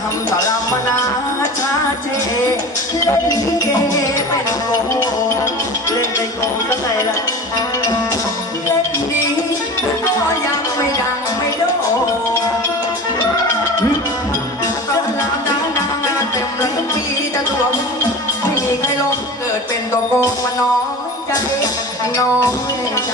ำสารมนาชาเจเล่นลิเกเป็นโกเล่นเป็นโกก็ไงล่ะเล่นดีก็ยังไม่ดังไม่โดก็ลาดาเต็มเลยปีแต่ตัวไม่มีใครลงเกิดเป็นตัวโกงมาน้องใจน้องใจ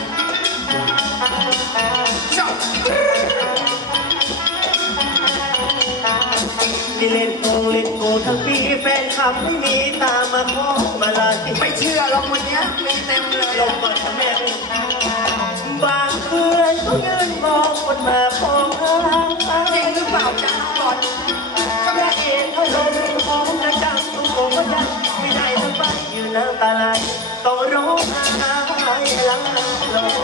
นี่เล่นโกทั้งปีแฟนคลับไม่มีตามมาขอมาลาไม่เชื่อหรอกวันนี้มีเต็มเลยลงก่อนแม่บางเพื่อนก็ยืนมองคนมาพองจริงหรือเปล่าจ้าก่อนกำลังเองเขาลงของนะจังตุ้งโกก็จังไม่ได้ทั้งใบยืนน้ำตาไหลต้องร้องไห้หลังลง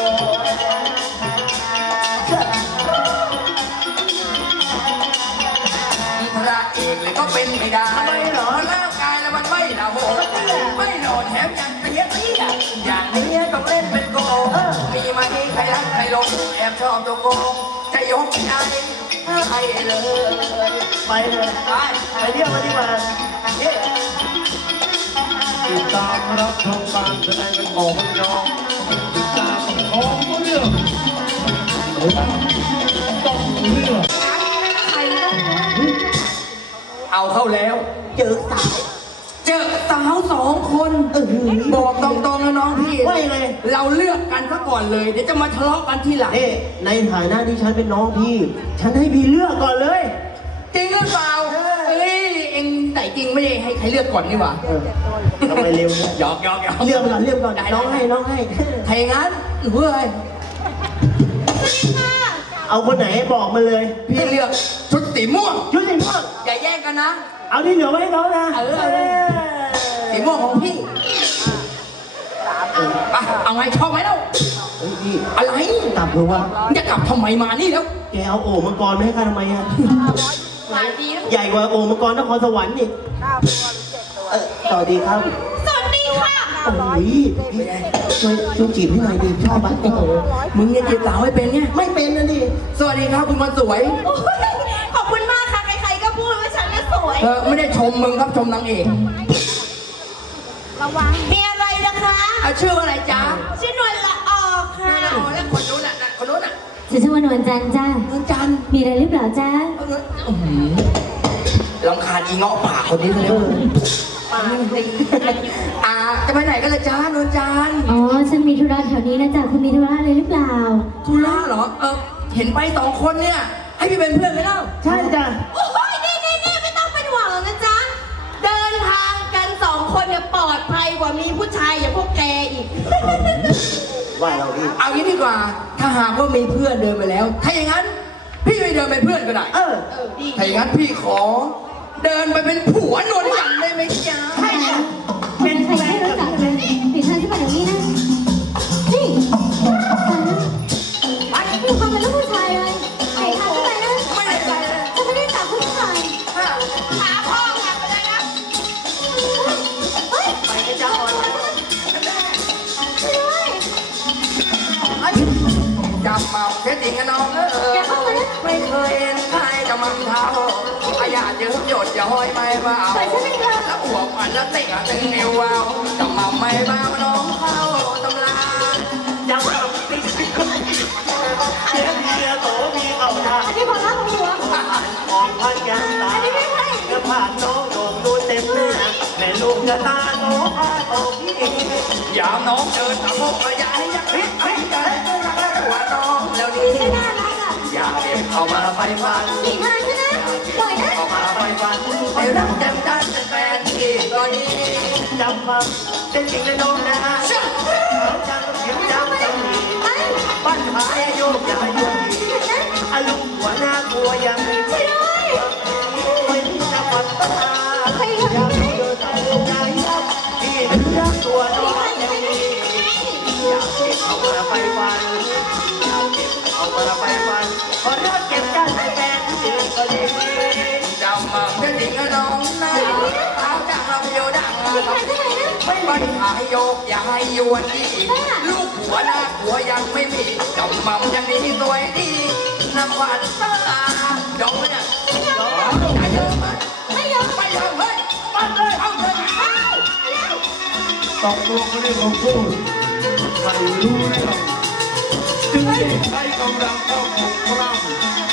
พระเอกเลยก็เป็นไม่ได้ไม่หรอร่างกายแล้วมันไม่หนาโหไม่นอนแถมยังเตี้ยอย่างนี้ต้องเล่นเป็นโกมีมาที่ใครรักใครลงแอบชอบตัวโกงจะยกใจให้เลยไปเลยไปเที่ยวกันดีกว่าติดตามรับชมการแสดงเป็นของน้องติดตามของเรื่องต้องเรื่องเอาเข้าแล้วเจอสาวสองคนบอกตรงๆนะน้องพี่ว่ายังไงเราเลือกกันซะก่อนเลยเดี๋ยวจะมาทะเลาะกันทีหลังในฐานะที่ฉันเป็นน้องพี่ฉันให้พี่เลือกก่อนเลยจริงหรือเปล่าเอ็งแต่จริงไม่ได้ให้ใครเลือกก่อนนี่หว่าทำไมเร็วเนี่ยหยอกเลือกก่อนน้องให้ถ้าอย่างนั้นเพื่อเอาคนไหนบอกมาเลยพี่เลือกชุดสีม่วงอย่าแย่งกันนะเอาที่เหลือไว้ให้น้องนะสีม่วงของพี่เอาไงชอบไหมเล่าพี่อะไรกลับหรือว่าจะกลับทำไมมานี่แล้วแกเอาโอ่งมังกรไม่ให้ข้าทำไมอ่ะใหญ่กว่าโอ่งมังกรนครสวรรค์นี่ต่อดีครับสวัสดีค่ะโอ้ยช่วยจีบให้หน่อยดิชอบบ้างมึงเนี่ยจีบสาวไม่เป็นเนี่ยไม่เป็นนะดิสวัสดีครับคุณมันสวยขอบคุณมากค่ะใครๆก็พูดว่าฉันน่ะสวยไม่ได้ชมมึงครับชมนางเอกระวังมีอะไรนะคะชื่ออะไรจ๊ะชื่อนวลละออค่ะแล้วคนนู้นน่ะชื่อว่านวลจันทร์จ้านวลจันทร์มีอะไรหรือเปล่าจ้าลำคาญอีเงาะป่าคนนี้เลยป่าดีจะไปไหนกันล่ะจ้านวลจันทร์อ๋อฉันมีธุระแถวนี้นะจ๊ะคุณมีธุระอะไรหรือเปล่าธุระเหรอเห็นไป2 คนเนี่ยให้พี่เป็นเพื่อนไหมเล่าใช่จ้ะโอ้ยนี่ไม่ต้องเป็นห่วงหรอกนะจ๊ะเดินทางกัน2 คนเนี่ยปลอดภัยกว่ามีผู้ชายอย่างพวกแกอีกว่าเราดิเอางี้ดีกว่าถ้าหากว่ามีเพื่อนเดินไปแล้วถ้าอย่างนั้นพี่ไม่เดินเป็นเพื่อนก็ได้ดีถ้าอย่างนั้นพี่ขอเดินไปเป็นผัวนวลจันทร์ได้ไหมจ๊ะใช่เป็นใครไม่รู้จักเลยปิดทางที่มาอย่างนี้นะนี่มีความเป็นลูกผู้ชายเลยไอ้ทางที่ไหนนะไม่ได้ใจเลยฉันไม่ได้จับผู้ชายหาพ่อกลับไปเลยนะไปกันจ้าอ่อนจับเมาแค่จริงกันน้องไม่เคยเห็นใครจะมันเท้าอายาเยอะหยดอย่าห้อยไม่เบาแล้วอ้วกมันแล้วเตะตึงนิ้ววาวจะมาไม่เบาน้องเข้าตำราจับเมาติ๊กเสียงเมียโตมีเอาท่าอันนี้ความรักของหัวออกพันยางตาจะผ่านน้องโด่งดูเต็มหน้าแม่ลูกจะตาโตโตพี่ยามน้องเดินตะโกนอย่าให้ยักพิษให้ใจหัวน้องแล้วดีอย่าเก็บเข้ามาไฟฟันเข้ามาไฟฟันให้รักจำจันเป็นแฟนที่ก็ดีจำมาเป็นจริงเลยน้องนะจำผิวจำมีปั้นหายโยกอย่าโยกดีอารมณ์หัวหน้ากลัวยังไม่ไม่จะปัดตาอย่าเดินใจยับที่รักตัวน้องยังมีอยากเก็บเข้ามาไฟฟันอยากเก็บเข้ามาไฟฟันพอรักเก็บกันให้แฟนที่ก็ดีจำมาเป็นจริงนะน้องนะเอาดังเราโยดังไม่ขายโยกอย่าให้ยวนอีกลูกหัวหน้าหัวยังไม่มีจำมั่มยังมีสวยดีน้ำหวานตาดอกเนี่ยตกลงไม่ได้ลงพูดไม่รู้เรื่องจึงไม่ใช้กำลังเข้าปกป้อง